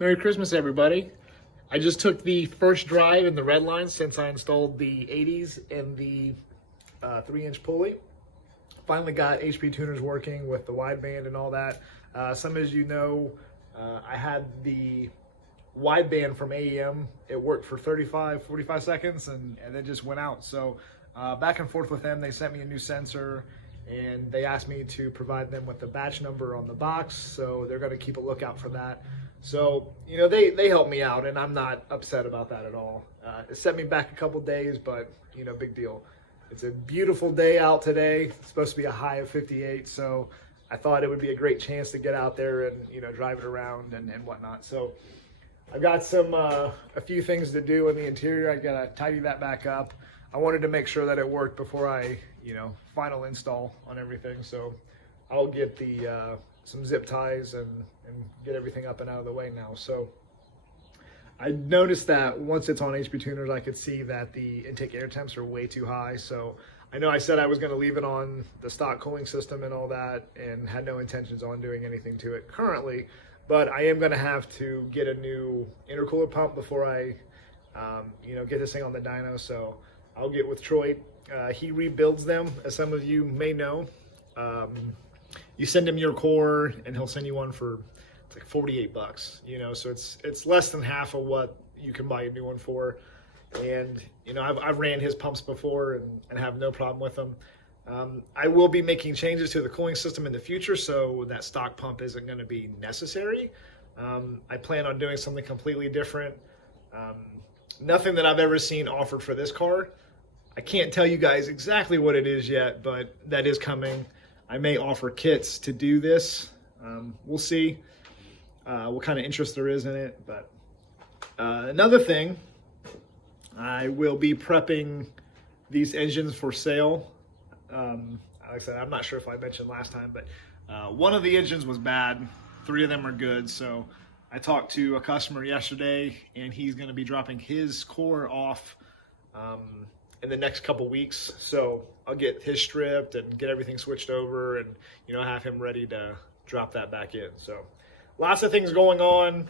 Merry Christmas, everybody. I just took the first drive in the redline since I installed the 80s and the 3-inch pulley. Finally got HP tuners working with the wideband and all that. Some of you know, I had the wideband from AEM. It worked for 45 seconds and then just went out. So back and forth with them, they sent me a new sensor and they asked me to provide them with the batch number on the box. So they're going to keep a lookout for that. So, you know, they helped me out and I'm not upset about that at all. It set me back a couple days, but, you know, big deal. It's a beautiful day out today. It's supposed to be a high of 58, so I thought it would be a great chance to get out there and, you know, drive it around and whatnot. So I've got a few things to do in the interior. I gotta tidy that back up. I wanted to make sure that it worked before I, you know, final install on everything. So I'll get the some zip ties and get everything up and out of the way now. So I noticed that once it's on HP tuners, I could see that the intake air temps are way too high. So I know I said I was going to leave it on the stock cooling system and all that and had no intentions on doing anything to it currently, but I am going to have to get a new intercooler pump before I you know, get this thing on the dyno. So I'll get with Troy. He rebuilds them, as some of you may know. You send him your core and he'll send you one for, it's like 48 bucks, you know, so it's less than half of what you can buy a new one for. And, you know, I've ran his pumps before and have no problem with them. I will be making changes to the cooling system in the future, so that stock pump isn't going to be necessary. I plan on doing something completely different. Nothing that I've ever seen offered for this car. I can't tell you guys exactly what it is yet, but that is coming. I may offer kits to do this. We'll see what kind of interest there is in it. But another thing, I will be prepping these engines for sale. Like I said, I'm not sure if I mentioned last time, but one of the engines was bad. 3 of them are good. So I talked to a customer yesterday, and he's going to be dropping his core off in the next couple weeks. So I'll get his stripped and get everything switched over and, you know, have him ready to drop that back in. So lots of things going on.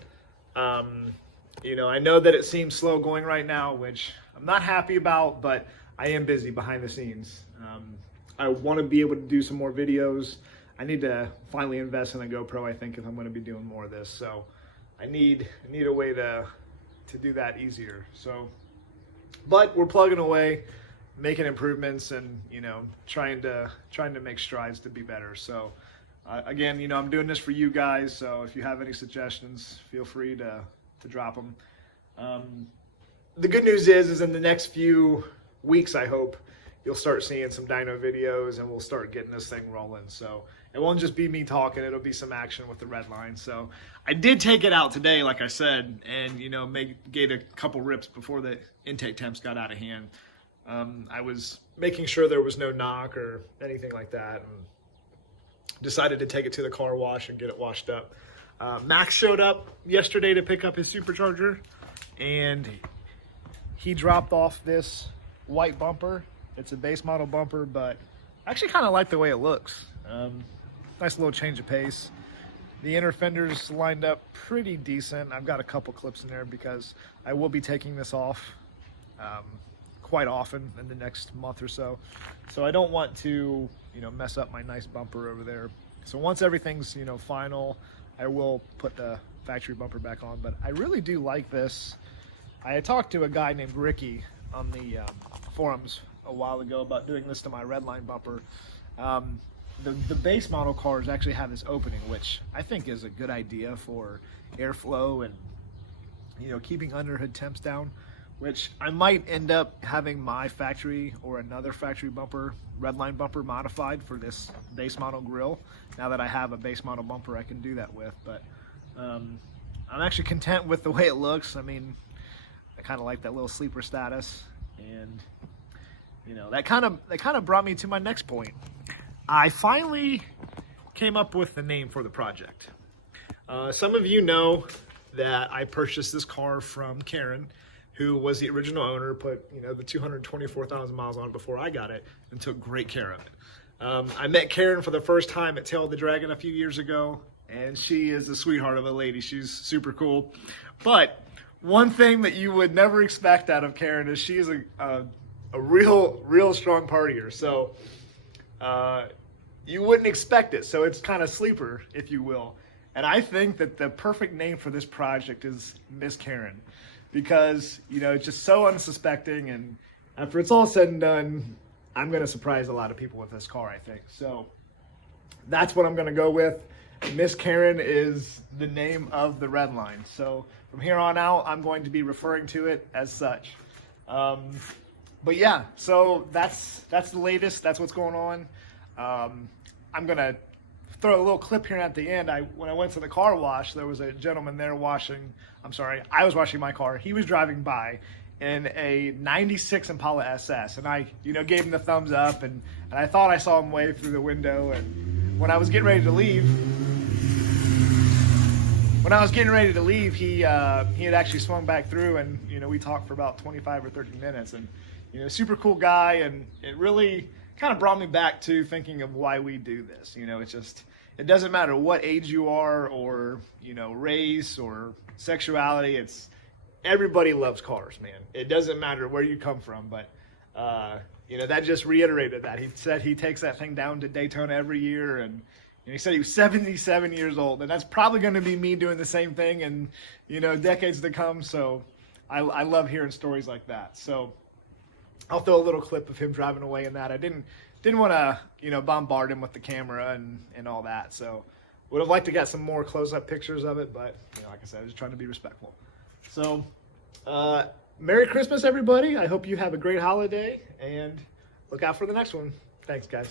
You know, I know that it seems slow going right now, which I'm not happy about, but I am busy behind the scenes. I want to be able to do some more videos. I need to finally invest in a GoPro, I think, if I'm going to be doing more of this. So I need a way to do that easier. So, but we're plugging away, making improvements, and, you know, trying to make strides to be better. So again, you know, I'm doing this for you guys. So if you have any suggestions, feel free to drop them. The good news is in the next few weeks, I hope you'll start seeing some dyno videos and we'll start getting this thing rolling. So it won't just be me talking, it'll be some action with the redline. So I did take it out today, like I said, and, you know, gave a couple rips before the intake temps got out of hand. I was making sure there was no knock or anything like that, and decided to take it to the car wash and get it washed up. Max showed up yesterday to pick up his supercharger, and he dropped off this white bumper. It's a base model bumper, but I actually kind of like the way it looks. Nice little change of pace. The inner fenders lined up pretty decent. I've got a couple clips in there because I will be taking this off quite often in the next month or so. So I don't want to, you know, mess up my nice bumper over there. So once everything's, you know, final, I will put the factory bumper back on. But I really do like this. I had talked to a guy named Ricky on the forums a while ago about doing this to my redline bumper. The base model cars actually have this opening, which I think is a good idea for airflow and, you know, keeping underhood temps down, which I might end up having my factory or another factory bumper, redline bumper, modified for this base model grill. Now that I have a base model bumper I can do that with, but I'm actually content with the way it looks. I mean, I kind of like that little sleeper status, and, you know, that kind of brought me to my next point. I finally came up with the name for the project. Some of you know that I purchased this car from Karen, who was the original owner, put, you know, the 224,000 miles on it before I got it, and took great care of it. I met Karen for the first time at Tail of the Dragon a few years ago. and she is a sweetheart of a lady. She's super cool. But one thing that you would never expect out of Karen is she is a real strong partier. So you wouldn't expect it. So it's kind of sleeper, if you will. And I think that the perfect name for this project is Miss Karen, because, you know, it's just so unsuspecting, and after it's all said and done, I'm going to surprise a lot of people with this car, I think. So that's what I'm going to go with. Miss Karen is the name of the Redline. So from here on out, I'm going to be referring to it as such. But yeah, so that's the latest. That's what's going on. I'm going to throw a little clip here at the end. When I went to the car wash, there was a gentleman there I was washing my car. He was driving by in a 96 Impala SS, and I, you know, gave him the thumbs up, and I thought I saw him wave through the window. And when I was getting ready to leave, he had actually swung back through, and, you know, we talked for about 25 or 30 minutes, and, you know, super cool guy, and it really kind of brought me back to thinking of why we do this. You know, it's just, it doesn't matter what age you are, or, you know, race or sexuality. It's, everybody loves cars, man. It doesn't matter where you come from. But you know, that just reiterated that. He said he takes that thing down to Daytona every year, and he said he was 77 years old, and that's probably going to be me doing the same thing in, you know, decades to come. So I love hearing stories like that. So I'll throw a little clip of him driving away in that. I didn't want to, you know, bombard him with the camera and all that. So would have liked to get some more close-up pictures of it, but, you know, like I said, I was trying to be respectful. So Merry Christmas, everybody. I hope you have a great holiday, and look out for the next one. Thanks, guys.